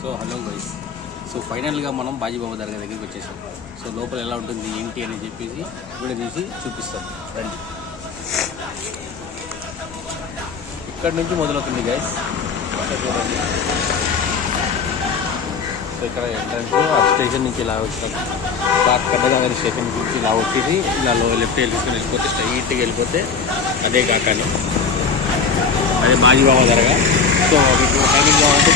So hello guys, so ఫైనల్గా మనం బాజీబాబా దర్గా దగ్గరికి వచ్చేసాం. సో లోపల ఎలా ఉంటుంది ఏంటి అని చెప్పేసి వీడియో తీసి చూపిస్తాం. రండి, ఇక్కడ నుంచి మొదలవుతుంది గైస్. సో ఇక్కడ ఎంట్రన్స్ ఆ స్టేషన్ నుంచి ఇలా వచ్చాం. కట్టగారి స్టేషన్ నుంచి ఇలా వచ్చేసి ఇలా లెఫ్ట్ వెళ్ళిపోతే స్ట్రైట్గా వెళ్ళిపోతే అదే కాకాని, అదే బాజీబాబా దర్గా. సో మీకు టైమింగ్ కావాలంటే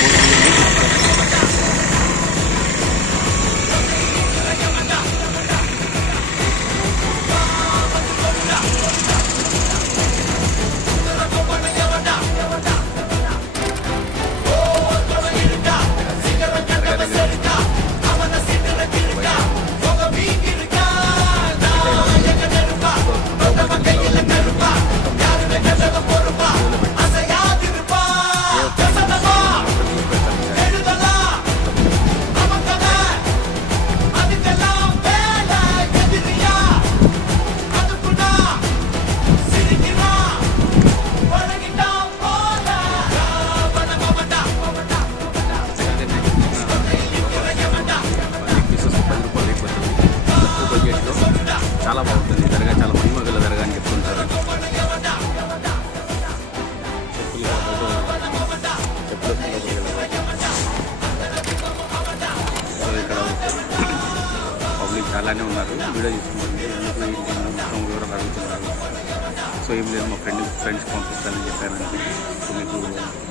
చాలా బాగుంటుంది దర్గా, చాలా మహిమగల దర్గా అని చెప్తుంటారు. సో ఇక్కడ పబ్లిక్ చాలానే ఉన్నారు, వీడియో తీసుకుంటుంది. ఎందుకు మొత్తం వివరాలు అడుగుతున్నారు. సో ఏం లేదు, మా ఫ్రెండ్స్ పంపిస్తానని చెప్పానండి. సో మీకు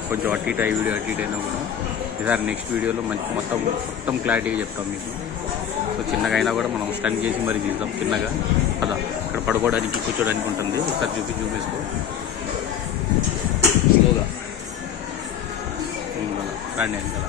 కొంచెం అటు ఇటు వీడియో అటు ఇటు అయినా కూడా ఈసారి నెక్స్ట్ వీడియోలో మొత్తం క్లారిటీగా చెప్తాం మీకు. సో చిన్నగా అయినా కూడా మనం స్టన్ చేసి మరీ తీద్దాం చిన్నగా. అదా ఇక్కడ పడుకోవడానికి కూర్చోడానికి ఉంటుంది, ఒకసారి చూపిసుకో స్లోగా రండి వెనకాల.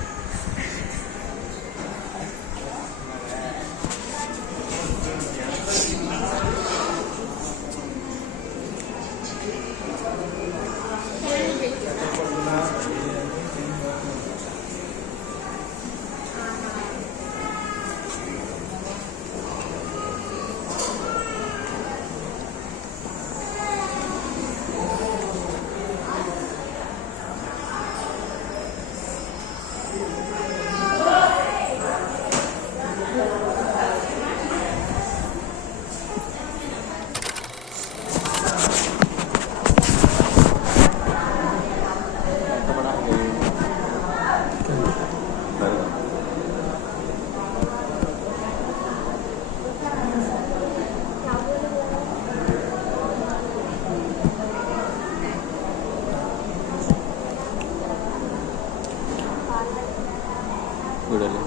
చూడాలి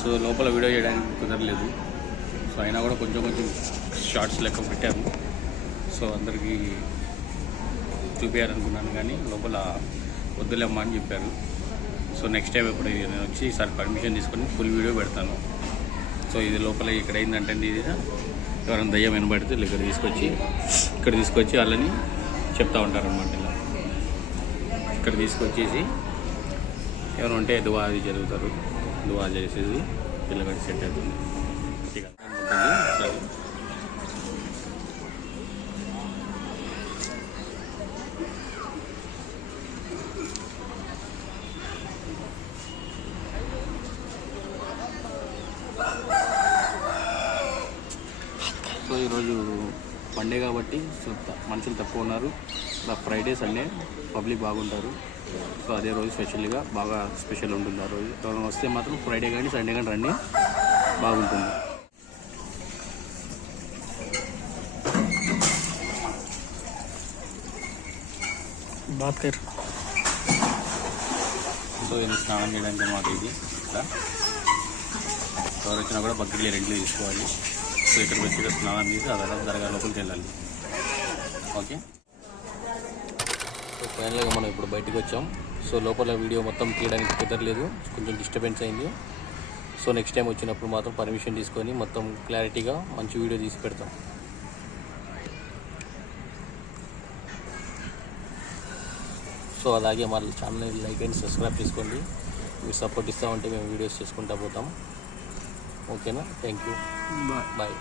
సో లోపల వీడియో చేయడానికి కుదరలేదు. సో అయినా కూడా కొంచెం షార్ట్స్ లెక్క పెట్టాము. సో అందరికీ చూపించాలనుకున్నాను కానీ లోపల వద్దులేమ్మా అని చెప్పారు. సో నెక్స్ట్ టైం ఎప్పుడు నేను వచ్చి ఈసారి పర్మిషన్ తీసుకొని ఫుల్ వీడియో పెడతాను. సో ఇది లోపల ఇక్కడ ఏంటంటే ఇది ఎవరైనా దయ్యం వినబడితే ఇక్కడ తీసుకొచ్చి వాళ్ళని చెప్తూ ఉంటారనమాట. ఇలా ఇక్కడ తీసుకొచ్చేసి ఎవరు ఉంటే దువా అది జరుగుతారు, దువా చేసేసి పిల్లగాడి సెట్ అవుతుంది. సో ఈరోజు సండే కాబట్టి సో మనుషులు తక్కువ ఉన్నారు. ఫ్రైడే సండే పబ్లిక్ బాగుంటారు. సో అదే రోజు స్పెషల్గా బాగా స్పెషల్ ఉంటుంది. ఆ రోజు ఎవరైనా వస్తే మాత్రం ఫ్రైడే కానీ సండే కానీ రండి, బాగుంటుంది. సో ఇది స్నానం చేయడానికి అనమాట. ఇది ఇక్కడ ఎవరు వచ్చినా కూడా బకెట్లు రెంట్లు తీసుకోవాలి. సో ఇక్కడికి వచ్చి స్నానం చేసి ఆ తర్వాత దర్గా లోపలికి వెళ్ళాలి. ఓకే, సో ఫైనల్గా మనం ఇప్పుడు బయటకు వచ్చాం. సో లోపల వీడియో మొత్తం తీయడానికి కుదరలేదు, కొంచెం డిస్టర్బెన్స్ అయింది. సో నెక్స్ట్ టైం వచ్చినప్పుడు మాత్రం పర్మిషన్ తీసుకొని మొత్తం క్లారిటీగా మంచి వీడియో తీసి పెడతాం. సో అలాగే మా ఛానల్ని లైక్ అండ్ సబ్స్క్రైబ్ చేసుకోండి. మీరు సపోర్ట్ ఇస్తూ ఉంటే మేము వీడియోస్ చేసుకుంటూ పోతాం. ఓకేనా? Thank you, bye.